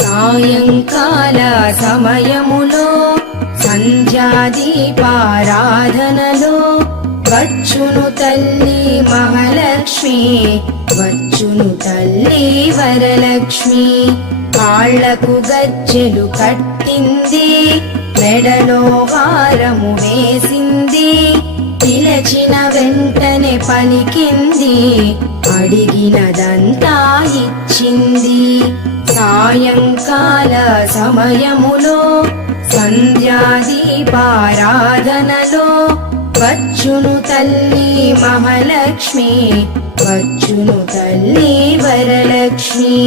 సాయంకాల సమయములో సంధ్యాదీపారాధనలో వచ్చును తల్లి మహాలక్ష్మి, వచ్చును తల్లి వరలక్ష్మి. కాళ్లకు గజ్జెలు కట్టింది, మెడలో హారము వేసింది, పిలచిన వెంటనే పలికింది, అడిగినదంతా ఇచ్చింది. సాయంకాల సమయములో సంధ్యాదీపారాధనలో వచ్చును తల్లి మహాలక్ష్మి, వచ్చును తల్లి వరలక్ష్మి.